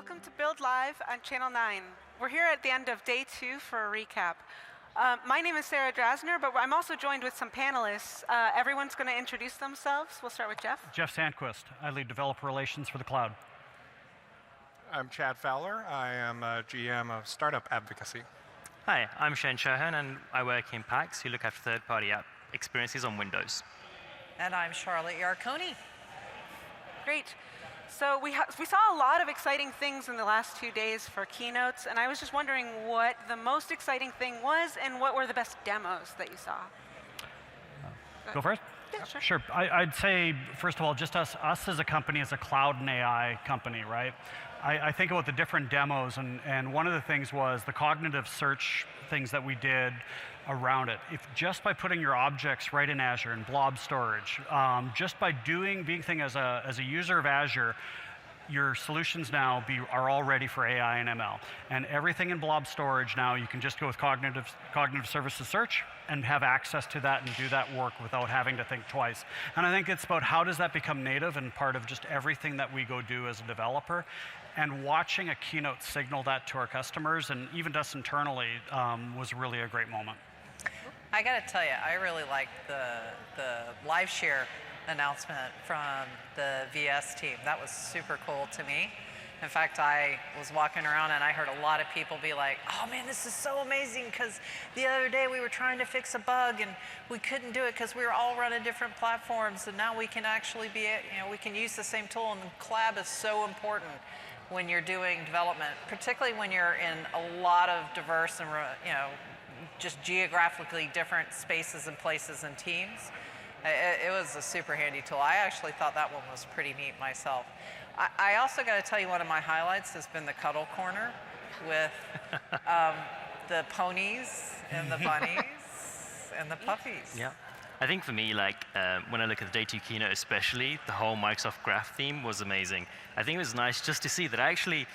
Welcome to Build Live on Channel 9. We're here at the end of day 2 for a recap. My name is Sarah Drasner, but I'm also joined with some panelists. Everyone's going to introduce themselves. We'll start with Jeff. Jeff Sandquist. I lead developer relations for the cloud. I'm Chad Fowler. I am a GM of Startup Advocacy. Hi, I'm Shane Shahan, and I work in PAX, who look after third-party app experiences on Windows. And I'm Charlotte Yarkoni. Great. So we saw a lot of exciting things in the last 2 days for keynotes, and I was just wondering what the most exciting thing was and what were the best demos that you saw. Go first? Yeah, sure. Sure. I'd say, first of all, just us as a company, as a cloud and AI company, right? I think about the different demos, and one of the things was the cognitive search things that we did around it. If just by putting your objects right in Azure and blob storage, just by being thing as a user of Azure, your solutions now are all ready for AI and ML. And everything in blob storage now, you can just go with cognitive services search and have access to that and do that work without having to think twice. And I think it's about how does that become native and part of just everything that we go do as a developer. And watching a keynote signal that to our customers and even to us internally was really a great moment. I got to tell you, I really liked the live share announcement from the VS team. That was super cool to me. In fact, I was walking around and I heard a lot of people be like, oh man, this is so amazing, because the other day we were trying to fix a bug and we couldn't do it because we were all running different platforms, and now we can actually we can use the same tool, and collab is so important when you're doing development, particularly when you're in a lot of diverse and just geographically different spaces and places and teams. It was a super handy tool. I actually thought that one was pretty neat myself. I also got to tell you, one of my highlights has been the cuddle corner with the ponies and the bunnies and the puppies. Yeah. I think for me, when I look at the Day 2 keynote especially, the whole Microsoft Graph theme was amazing. I think it was nice just to see that actually,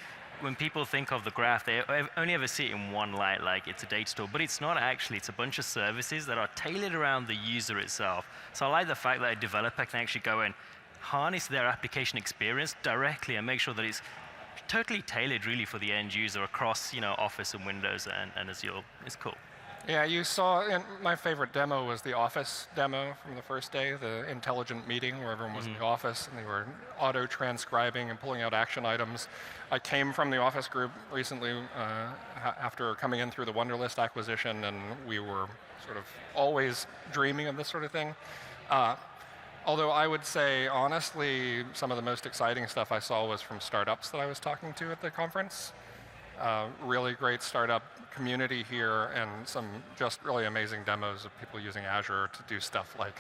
when people think of the graph, they only ever see it in one light, like it's a data store, but it's not actually. It's a bunch of services that are tailored around the user itself. So I like the fact that a developer can actually go and harness their application experience directly and make sure that it's totally tailored really for the end user across Office and Windows and Azure. It's cool. Yeah, you saw, and my favorite demo was the Office demo from the first day, the intelligent meeting where everyone was in the office and they were auto-transcribing and pulling out action items. I came from the Office group recently after coming in through the Wunderlist acquisition, and we were sort of always dreaming of this sort of thing. Although I would say, honestly, some of the most exciting stuff I saw was from startups that I was talking to at the conference. Really great startup community here, and some just really amazing demos of people using Azure to do stuff like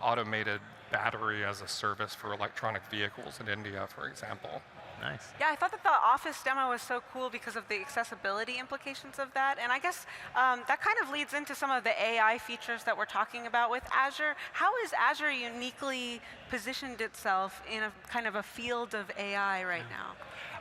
automated battery as a service for electronic vehicles in India, for example. Nice. Yeah, I thought that the Office demo was so cool because of the accessibility implications of that. And I guess that kind of leads into some of the AI features that we're talking about with Azure. How has Azure uniquely positioned itself in a kind of a field of AI right now?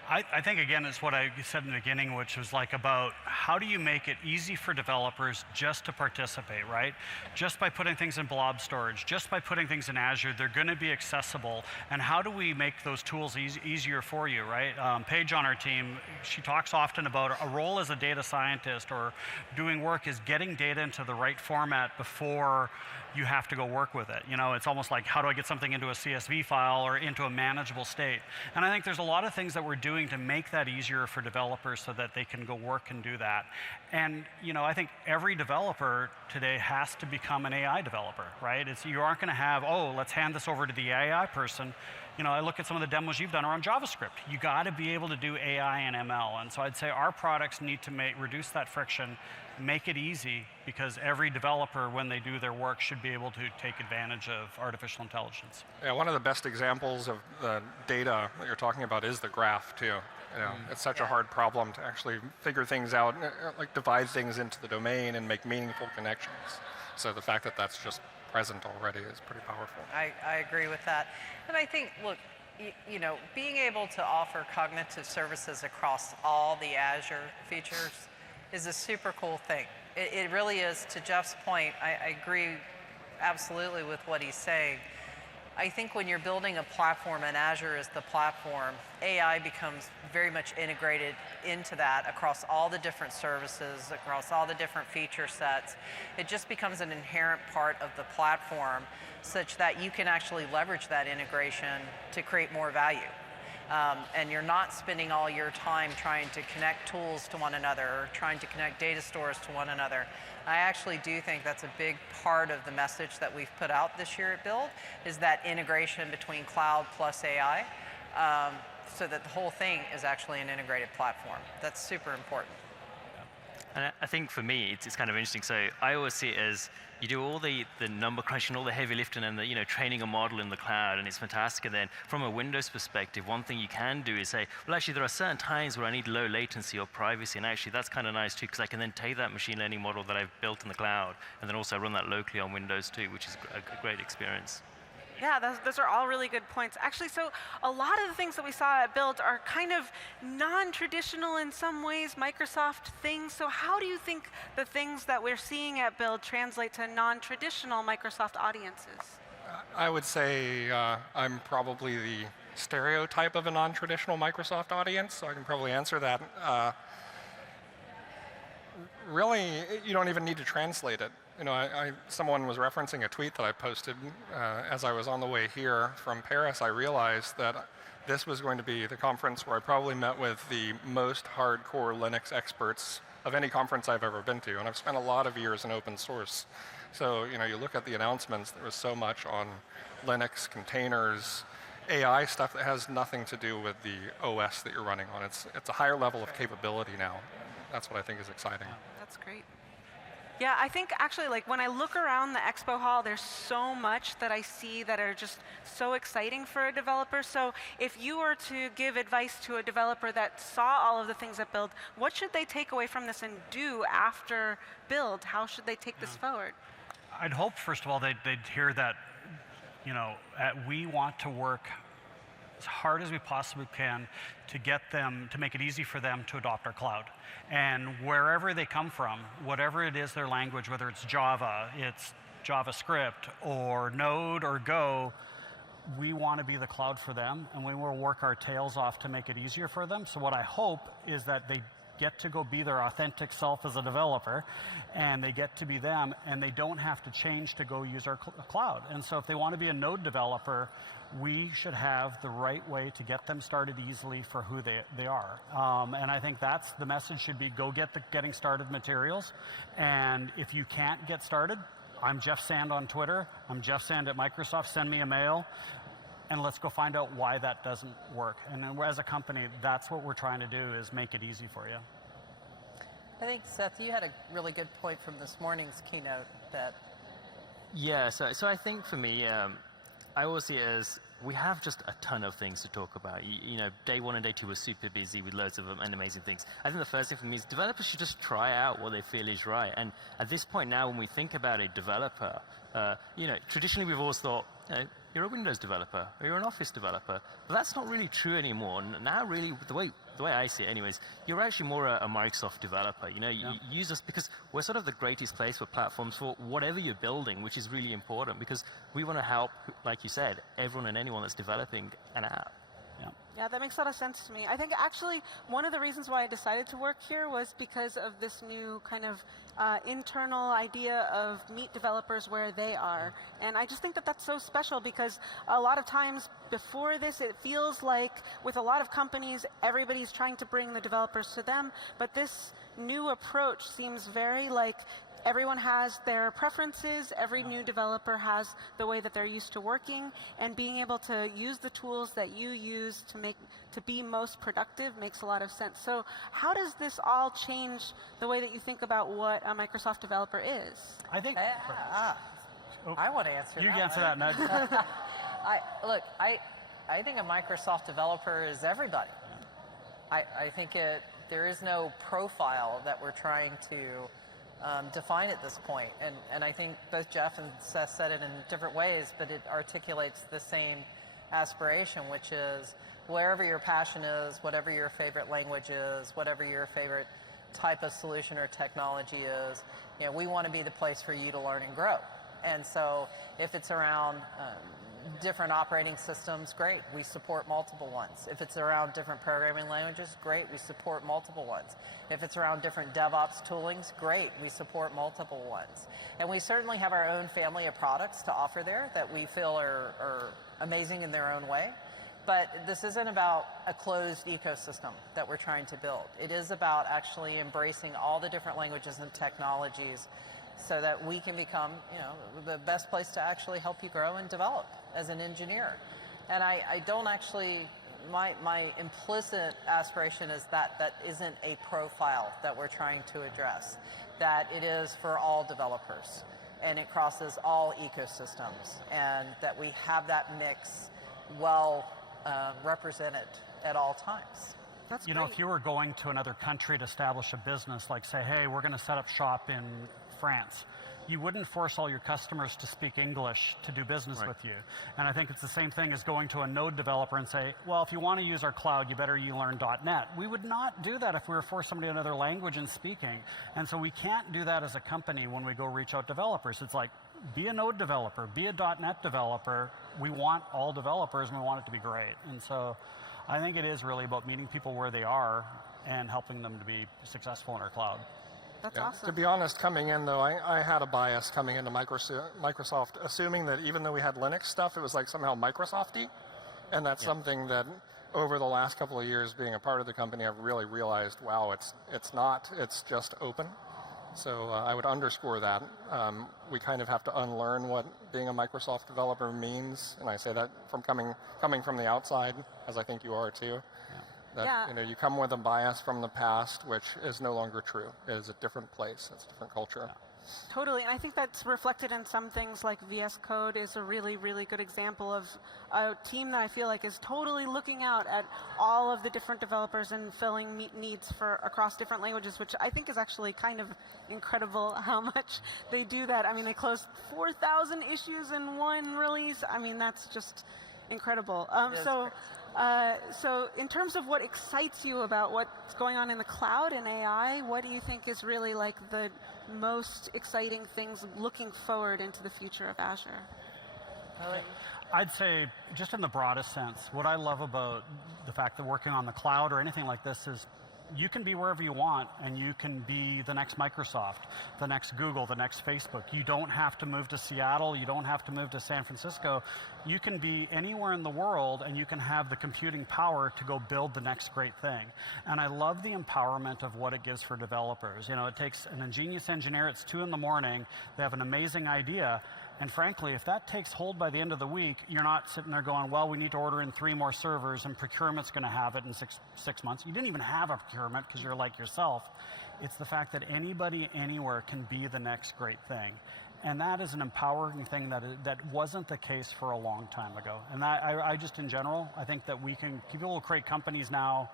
I think, again, it's what I said in the beginning, which was about how do you make it easy for developers just to participate, right? Just by putting things in blob storage, just by putting things in Azure, they're going to be accessible. And how do we make those tools easier for you, right? Paige on our team, she talks often about a role as a data scientist or doing work is getting data into the right format before you have to go work with it. It's almost like, how do I get something into a CSV file or into a manageable state? And I think there's a lot of things that we're doing to make that easier for developers so that they can go work and do that. And I think every developer today has to become an AI developer, right? You aren't going to have, let's hand this over to the AI person. I look at some of the demos you've done around JavaScript. You got to be able to do AI and ML. And so I'd say our products need to reduce that friction, make it easy, because every developer, when they do their work, should be able to take advantage of artificial intelligence. Yeah, one of the best examples of the data that you're talking about is the graph, too. It's such a hard problem to actually figure things out, like divide things into the domain and make meaningful connections. So the fact that that's just present already is pretty powerful. I agree with that. And I think, look, being able to offer cognitive services across all the Azure features is a super cool thing. It really is. To Jeff's point, I agree absolutely with what he's saying. I think when you're building a platform and Azure is the platform, AI becomes very much integrated into that across all the different services, across all the different feature sets. It just becomes an inherent part of the platform such that you can actually leverage that integration to create more value. And you're not spending all your time trying to connect tools to one another or trying to connect data stores to one another. I actually do think that's a big part of the message that we've put out this year at Build, is that integration between cloud plus AI, so that the whole thing is actually an integrated platform. That's super important. And I think for me, it's kind of interesting. So I always see it as you do all the number crunching, all the heavy lifting, and the training a model in the cloud, and it's fantastic. And then from a Windows perspective, one thing you can do is say, well, actually, there are certain times where I need low latency or privacy, and actually that's kind of nice too, because I can then take that machine learning model that I've built in the cloud, and then also run that locally on Windows too, which is a great experience. Yeah, those are all really good points. Actually, so a lot of the things that we saw at Build are kind of non-traditional in some ways, Microsoft things. So how do you think the things that we're seeing at Build translate to non-traditional Microsoft audiences? I would say I'm probably the stereotype of a non-traditional Microsoft audience, so I can probably answer that. Really, you don't even need to translate it. Someone was referencing a tweet that I posted as I was on the way here from Paris. I realized that this was going to be the conference where I probably met with the most hardcore Linux experts of any conference I've ever been to, and I've spent a lot of years in open source. So you look at the announcements, there was so much on Linux, containers, AI stuff that has nothing to do with the OS that you're running on. It's a higher level of capability now. That's what I think is exciting. That's great. Yeah, I think actually, like when I look around the expo hall, there's so much that I see that are just so exciting for a developer. So if you were to give advice to a developer that saw all of the things at Build, what should they take away from this and do after Build? How should they take this forward? I'd hope, first of all, they'd hear that, we want to work as hard as we possibly can to get them, to make it easy for them to adopt our cloud. And wherever they come from, whatever it is their language, whether it's Java, it's JavaScript, or Node, or Go, we want to be the cloud for them, and we will work our tails off to make it easier for them. So what I hope is that they get to go be their authentic self as a developer, and they get to be them, and they don't have to change to go use our cloud. And so if they want to be a Node developer, we should have the right way to get them started easily for who they are. And I think that's the message should be, go get the getting started materials. And if you can't get started, I'm Jeff Sand on Twitter. I'm Jeff Sand at Microsoft. Send me a mail. And let's go find out why that doesn't work. And then as a company, that's what we're trying to do, is make it easy for you. I think, Seth, you had a really good point from this morning's keynote that... Yeah, so I think for me, I always see it as we have just a ton of things to talk about. Day one and day two were super busy with loads of and amazing things. I think the first thing for me is developers should just try out what they feel is right. And at this point now, when we think about a developer, traditionally we've always thought, you're a Windows developer, or you're an Office developer. But that's not really true anymore. Now really, the way I see it anyways, you're actually more a Microsoft developer. You use us because we're sort of the greatest place for platforms for whatever you're building, which is really important because we want to help, like you said, everyone and anyone that's developing an app. Yeah, that makes a lot of sense to me. I think actually one of the reasons why I decided to work here was because of this new kind of internal idea of meet developers where they are. And I just think that that's so special because a lot of times before this, it feels like with a lot of companies, everybody's trying to bring the developers to them. But this new approach seems very like everyone has their preferences, every new developer has the way that they're used to working, and being able to use the tools that you use to be most productive makes a lot of sense. So how does this all change the way that you think about what a Microsoft developer is? I think... I want to answer you that. You answer that, Ned. I think a Microsoft developer is everybody. I think there is no profile that we're trying to define at this point. And I think both Jeff and Seth said it in different ways, but it articulates the same aspiration, which is wherever your passion is, whatever your favorite language is, whatever your favorite type of solution or technology is, we want to be the place for you to learn and grow. And so if it's around different operating systems, great, we support multiple ones. If it's around different programming languages, great, we support multiple ones. If it's around different DevOps toolings, great, we support multiple ones. And we certainly have our own family of products to offer there that we feel are amazing in their own way. But this isn't about a closed ecosystem that we're trying to build. It is about actually embracing all the different languages and technologies so that we can become, the best place to actually help you grow and develop as an engineer. And I don't actually, my implicit aspiration is that isn't a profile that we're trying to address, that it is for all developers and it crosses all ecosystems, and that we have that mix well represented at all times. That's You know, if you were going to another country to establish a business, like say, hey, we're going to set up shop in France, you wouldn't force all your customers to speak English to do business with you. And I think it's the same thing as going to a Node developer and say, well, if you want to use our cloud, you better learn .NET. We would not do that if we were forcing somebody another language and speaking. And so we can't do that as a company when we go reach out developers. It's like, be a Node developer, be a .NET developer. We want all developers and we want it to be great. And so I think it is really about meeting people where they are and helping them to be successful in our cloud. That's Yeah. awesome. To be honest, coming in though, I had a bias coming into Microsoft, assuming that even though we had Linux stuff, it was like somehow Microsoft-y. And that's something that over the last couple of years being a part of the company, I've really realized, wow, it's not, it's just open. So I would underscore that. We kind of have to unlearn what being a Microsoft developer means. And I say that from coming from the outside, as I think you are too. That you come with a bias from the past, which is no longer true. It is a different place. It's a different culture. Totally, and I think that's reflected in some things like VS Code is a really, really good example of a team that I feel like is totally looking out at all of the different developers and filling needs for across different languages, which I think is actually kind of incredible how much they do that. I mean, they closed 4,000 issues in one release. I mean, that's just incredible. So in terms of what excites you about what's going on in the cloud and AI, what do you think is really like the most exciting things looking forward into the future of Azure? I'd say, just in the broadest sense, what I love about the fact that working on the cloud or anything like this is you can be wherever you want, and you can be the next Microsoft, the next Google, the next Facebook. You don't have to move to Seattle. You don't have to move to San Francisco. You can be anywhere in the world, and you can have the computing power to go build the next great thing. And I love the empowerment of what it gives for developers. You know, it takes an ingenious engineer. It's 2 in the morning. They have an amazing idea. And frankly, if that takes hold by the end of the week, you're not sitting there going, well, we need to order in 3 more servers and procurement's going to have it in six months. You didn't even have a procurement because you're like yourself. It's the fact that anybody, anywhere can be the next great thing. And that is an empowering thing that wasn't the case for a long time ago. And I just, in general, I think that people will create companies now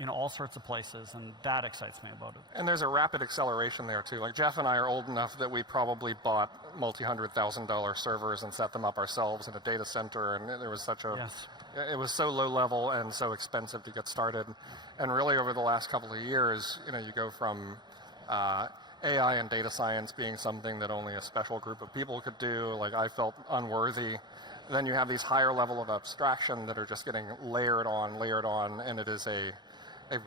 in all sorts of places, and that excites me about it. And there's a rapid acceleration there too. Like Jeff and I are old enough that we probably bought multi-$100,000 servers and set them up ourselves in a data center, and there was such a, it was so low level and so expensive to get started. And really over the last couple of years, you go from AI and data science being something that only a special group of people could do, like I felt unworthy. Then you have these higher level of abstraction that are just getting layered on, and it is a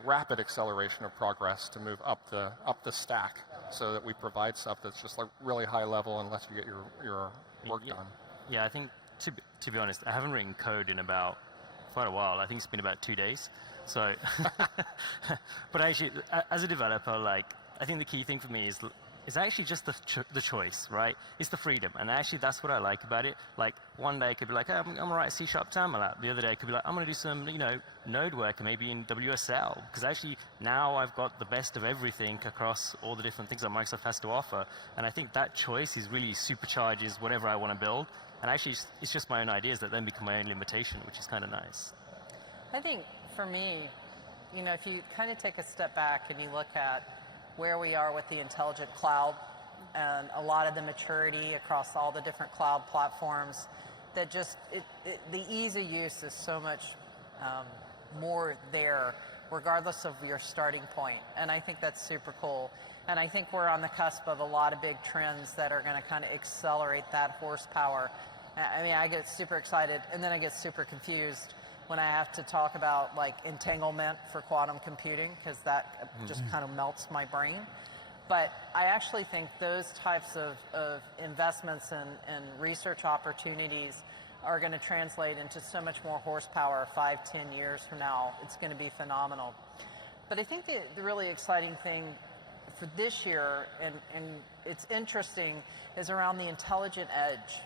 rapid acceleration of progress to move up the stack, so that we provide stuff that's just like really high level and lets you get your work done. Yeah, I think to be honest, I haven't written code in about quite a while. I think it's been about 2 days. So, but actually, as a developer, like I think the key thing for me is actually just the choice, right? It's the freedom, and actually that's what I like about it. Like one day it could be like, oh, I'm gonna write a C# terminal app. The other day it could be like, I'm gonna do some, node work, and maybe in WSL, because actually now I've got the best of everything across all the different things that Microsoft has to offer. And I think that choice is really supercharges whatever I want to build. And actually, it's just my own ideas that then become my own limitation, which is kind of nice. I think for me, if you kind of take a step back and you look at where we are with the intelligent cloud and a lot of the maturity across all the different cloud platforms, that just the ease of use is so much more there regardless of your starting point. And I think that's super cool. And I think we're on the cusp of a lot of big trends that are going to kind of accelerate that horsepower. I mean, I get super excited, and then I get super confused when I have to talk about like entanglement for quantum computing, because that just kind of melts my brain. But I actually think those types of investments and research opportunities are going to translate into so much more horsepower 5, 10 years from now. It's going to be phenomenal. But I think the really exciting thing for this year, and it's interesting, is around the intelligent edge.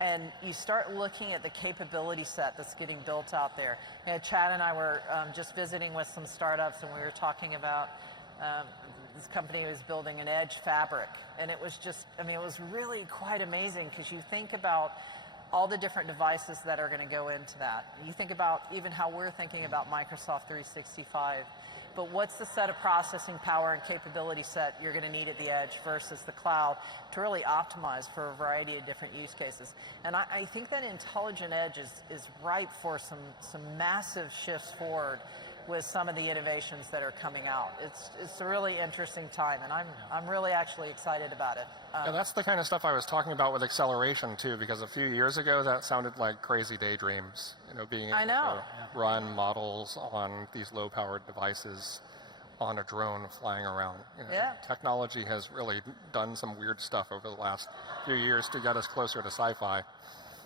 And you start looking at the capability set that's getting built out there. You know, Chad and I were just visiting with some startups, and we were talking about this company was building an edge fabric. And it was just, I mean, it was really quite amazing, because you think about all the different devices that are going to go into that. You think about even how we're thinking about Microsoft 365. But what's the set of processing power and capability set you're going to need at the edge versus the cloud to really optimize for a variety of different use cases? And I think that intelligent edge is ripe for some massive shifts forward with some of the innovations that are coming out. It's a really interesting time, and I'm really actually excited about it. And that's the kind of stuff I was talking about with acceleration too, because a few years ago that sounded like crazy daydreams. You know, being able to run models on these low-powered devices on a drone flying around. You know, technology has really done some weird stuff over the last few years to get us closer to sci-fi.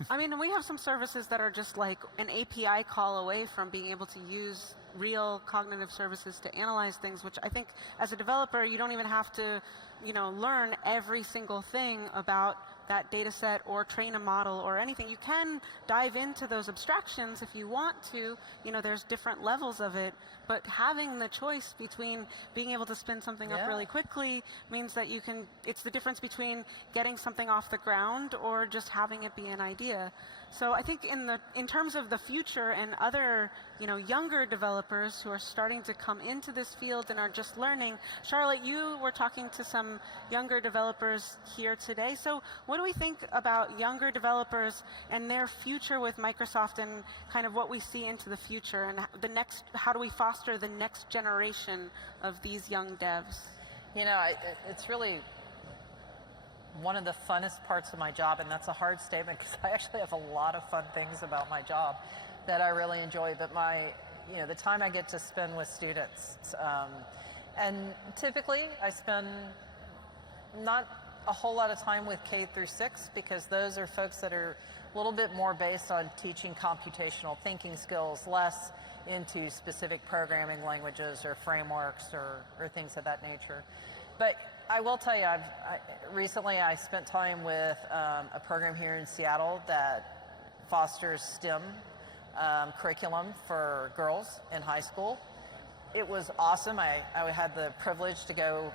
I mean, we have some services that are just like an API call away from being able to use real cognitive services to analyze things, which I think as a developer, you don't even have to, you know, learn every single thing about that data set or train a model or anything. You can dive into those abstractions if you want to. You know, there's different levels of it, but having the choice between being able to spin something up really quickly means that you can, it's the difference between getting something off the ground or just having it be an idea. So I think in terms of the future and other, you know, younger developers who are starting to come into this field and are just learning, Charlotte, you were talking to some younger developers here today. So what do we think about younger developers and their future with Microsoft, and kind of what we see into the future, and how do we foster the next generation of these young devs? You know, it's really one of the funnest parts of my job, and that's a hard statement because I actually have a lot of fun things about my job that I really enjoy. But the time I get to spend with students, and typically I spend not a whole lot of time with K through 6, because those are folks that are a little bit more based on teaching computational thinking skills, less into specific programming languages or frameworks or things of that nature. But I will tell you, recently I spent time with a program here in Seattle that fosters STEM curriculum for girls in high school. It was awesome. I had the privilege to go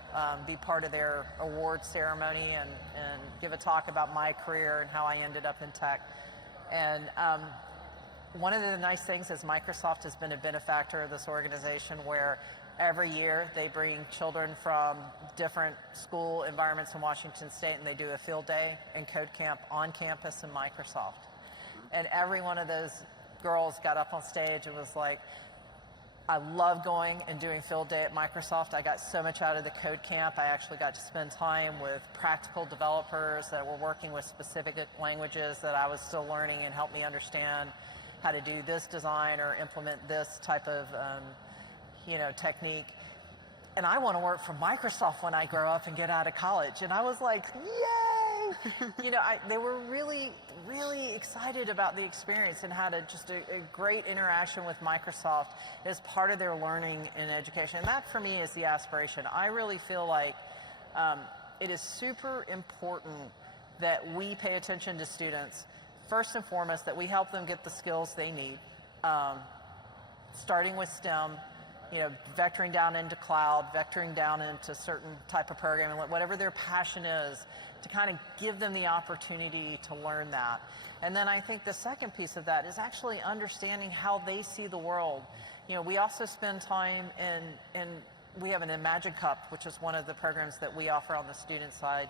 be part of their award ceremony and give a talk about my career and how I ended up in tech. And one of the nice things is Microsoft has been a benefactor of this organization, where every year they bring children from different school environments in Washington State, and they do a field day and code camp on campus in Microsoft. And every one of those girls got up on stage and was like, I love going and doing field day at Microsoft. I got so much out of the code camp. I actually got to spend time with practical developers that were working with specific languages that I was still learning, and helped me understand how to do this design or implement this type of technique. And I want to work for Microsoft when I grow up and get out of college. And I was like, yay! They were really, really excited about the experience, and had a great interaction with Microsoft as part of their learning and education. And that, for me, is the aspiration. I really feel like it is super important that we pay attention to students, first and foremost, that we help them get the skills they need, starting with STEM, vectoring down into cloud, vectoring down into certain type of programming, whatever their passion is, to kind of give them the opportunity to learn that. And then I think the second piece of that is actually understanding how they see the world. We also spend time in we have an Imagine Cup, which is one of the programs that we offer on the student side,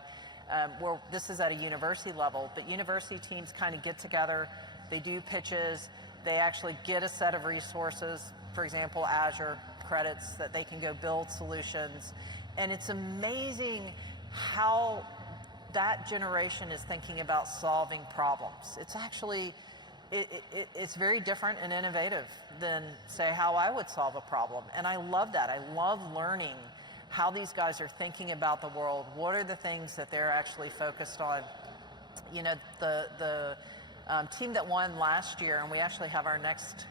where this is at a university level, but university teams kind of get together, they do pitches, they actually get a set of resources, for example, Azure, credits that they can go build solutions. And it's amazing how that generation is thinking about solving problems. It's actually, it's very different and innovative than, say, how I would solve a problem. And I love that. I love learning how these guys are thinking about the world. What are the things that they're actually focused on? You know, the team that won last year, and we actually have our next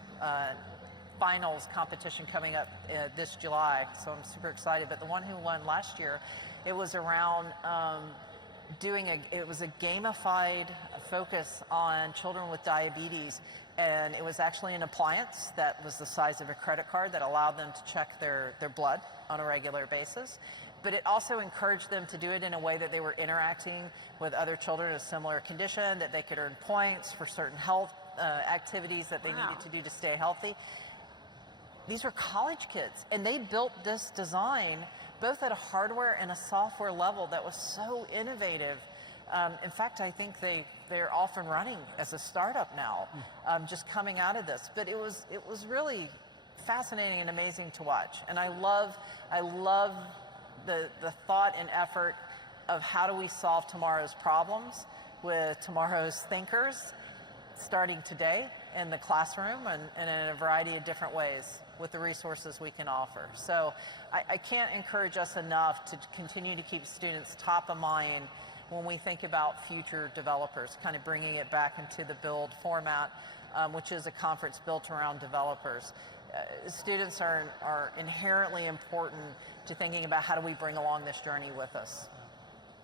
finals competition coming up this July, so I'm super excited. But the one who won last year, it was around it was a gamified focus on children with diabetes, and it was actually an appliance that was the size of a credit card that allowed them to check their blood on a regular basis. But it also encouraged them to do it in a way that they were interacting with other children of a similar condition, that they could earn points for certain health activities that they needed to do to stay healthy. These were college kids, and they built this design both at a hardware and a software level that was so innovative. In fact, I think they're off and running as a startup now, just coming out of this. But it was really fascinating and amazing to watch. And I love the thought and effort of how do we solve tomorrow's problems with tomorrow's thinkers, starting today in the classroom and in a variety of different ways with the resources we can offer. So I can't encourage us enough to continue to keep students top of mind when we think about future developers, kind of bringing it back into the Build format, which is a conference built around developers. Students are inherently important to thinking about how do we bring along this journey with us.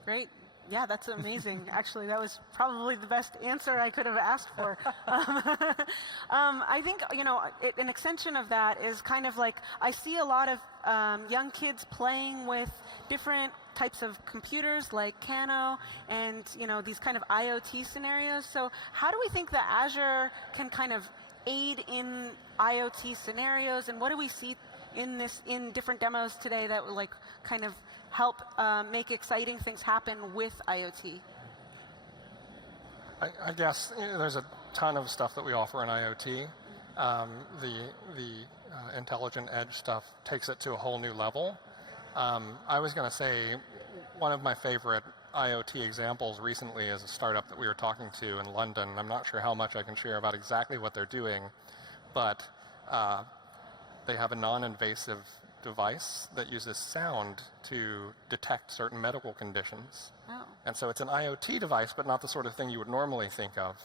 Great. Yeah, that's amazing. Actually, that was probably the best answer I could have asked for. I think, you know, an extension of that is kind of like, I see a lot of young kids playing with different types of computers like Kano and, you know, these kind of IoT scenarios. So how do we think that Azure can kind of aid in IoT scenarios, and what do we see in different demos today that will like kind of help make exciting things happen with IoT? I guess there's a ton of stuff that we offer in IoT. The intelligent edge stuff takes it to a whole new level. I was going to say one of my favorite IoT examples recently is a startup that we were talking to in London. I'm not sure how much I can share about exactly what they're doing, but they have a non-invasive device that uses sound to detect certain medical conditions. Oh. And so it's an IoT device, but not the sort of thing you would normally think of.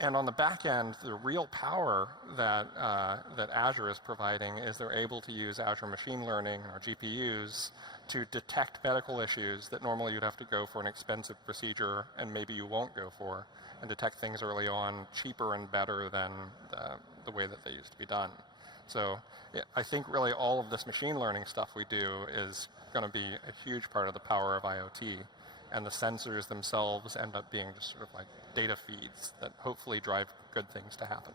And on the back end, the real power that Azure is providing is they're able to use Azure Machine Learning, or GPUs, to detect medical issues that normally you'd have to go for an expensive procedure and maybe you won't go for, and detect things early on cheaper and better than the way that they used to be done. So I think really all of this machine learning stuff we do is going to be a huge part of the power of IoT. And the sensors themselves end up being just sort of like data feeds that hopefully drive good things to happen.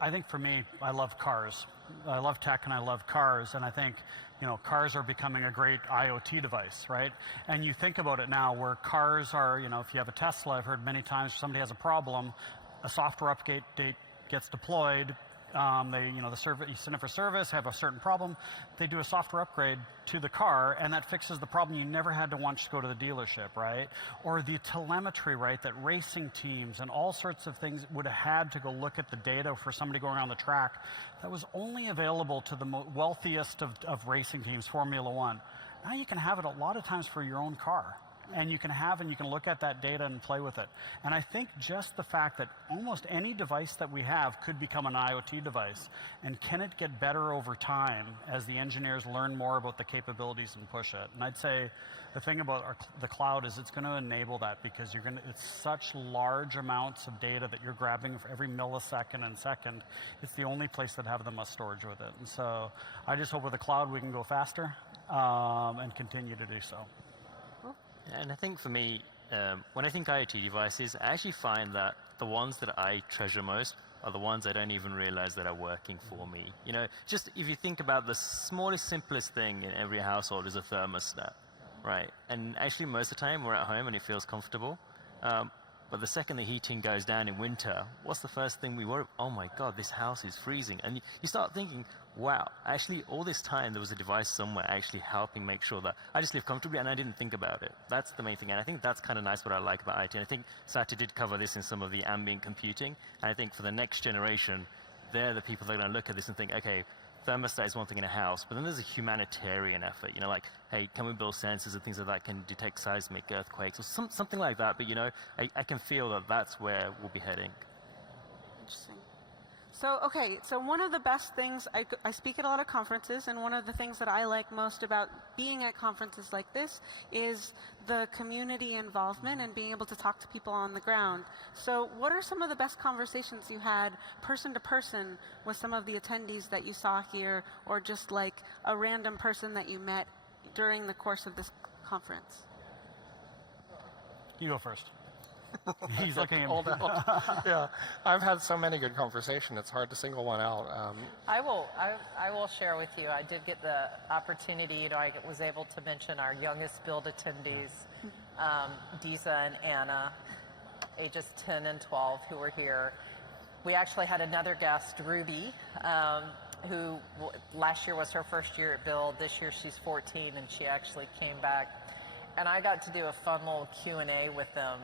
I think for me, I love cars. I love tech and I love cars, and I think, you know, cars are becoming a great IoT device, right? And you think about it now where cars are, you know, if you have a Tesla, I've heard many times somebody has a problem, a software update gets deployed, you send it for service, have a certain problem, they do a software upgrade to the car, and that fixes the problem. You never had to once go to the dealership, right? Or the telemetry, right, that racing teams and all sorts of things would have had to go look at the data for somebody going on the track. That was only available to the wealthiest of racing teams, Formula One. Now you can have it a lot of times for your own car. And you can look at that data and play with it. And I think just the fact that almost any device that we have could become an IoT device. And can it get better over time as the engineers learn more about the capabilities and push it? And I'd say the thing about the cloud is it's going to enable that, because it's such large amounts of data that you're grabbing for every millisecond and second. It's the only place that have the most storage with it. And so I just hope with the cloud we can go faster and continue to do so. And I think for me, when I think IoT devices, I actually find that the ones that I treasure most are the ones I don't even realize that are working for me. You know, just if you think about the smallest, simplest thing in every household is a thermostat, right? And actually most of the time we're at home and it feels comfortable. But the second the heating goes down in winter, what's the first thing we worry? Oh my God, this house is freezing. And you start thinking, wow, actually all this time there was a device somewhere actually helping make sure that I just live comfortably and I didn't think about it. That's the main thing. And I think that's kind of nice what I like about IT. And I think Satya did cover this in some of the ambient computing. And I think for the next generation, they're the people that are going to look at this and think, okay, thermostat is one thing in a house, but then there's a humanitarian effort, like, hey, can we build sensors and things like that can detect seismic earthquakes or something like that, but I can feel that that's where we'll be heading. Interesting. So, okay, so one of the best things, I speak at a lot of conferences, and one of the things that I like most about being at conferences like this is the community involvement and being able to talk to people on the ground. So what are some of the best conversations you had person to person with some of the attendees that you saw here, or just like a random person that you met during the course of this conference? You go first. He's looking at me. Hold out. Yeah, I've had so many good conversations. It's hard to single one out. I will share with you. I did get the opportunity. I was able to mention our youngest build attendees, Disa and Anna, ages 10 and 12, who were here. We actually had another guest, Ruby, who last year was her first year at Build. This year she's 14, and she actually came back. And I got to do a fun little Q&A with them.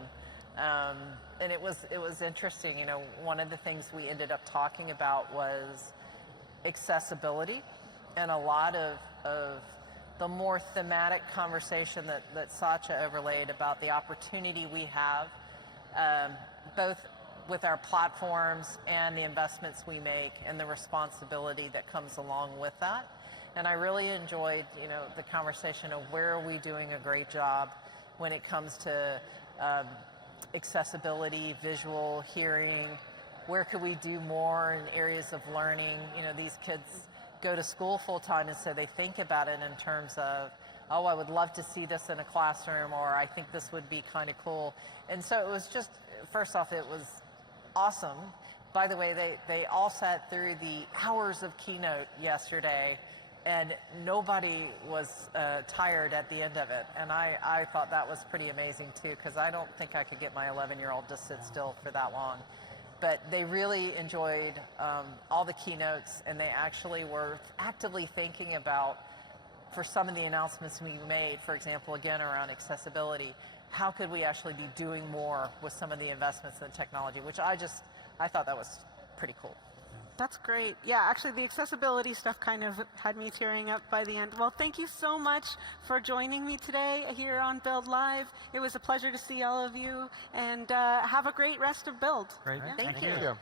And it was interesting. One of the things we ended up talking about was accessibility, and a lot of the more thematic conversation that Satya overlaid about the opportunity we have, both with our platforms and the investments we make and the responsibility that comes along with that. And I really enjoyed, the conversation of where are we doing a great job when it comes to accessibility, visual, hearing. Where could we do more in areas of learning? These kids go to school full time, and so they think about it in terms of, oh, I would love to see this in a classroom, or I think this would be kind of cool. And so it was just, first off, it was awesome. By the way, they all sat through the hours of keynote yesterday, and nobody was tired at the end of it. And I thought that was pretty amazing too, because I don't think I could get my 11-year-old to sit still for that long. But they really enjoyed all the keynotes, and they actually were actively thinking about, for some of the announcements we made, for example, again, around accessibility, how could we actually be doing more with some of the investments in technology, which I thought that was pretty cool. That's great. Yeah, actually the accessibility stuff kind of had me tearing up by the end. Well, thank you so much for joining me today here on Build Live. It was a pleasure to see all of you, and have a great rest of Build. Great. Thank you. you.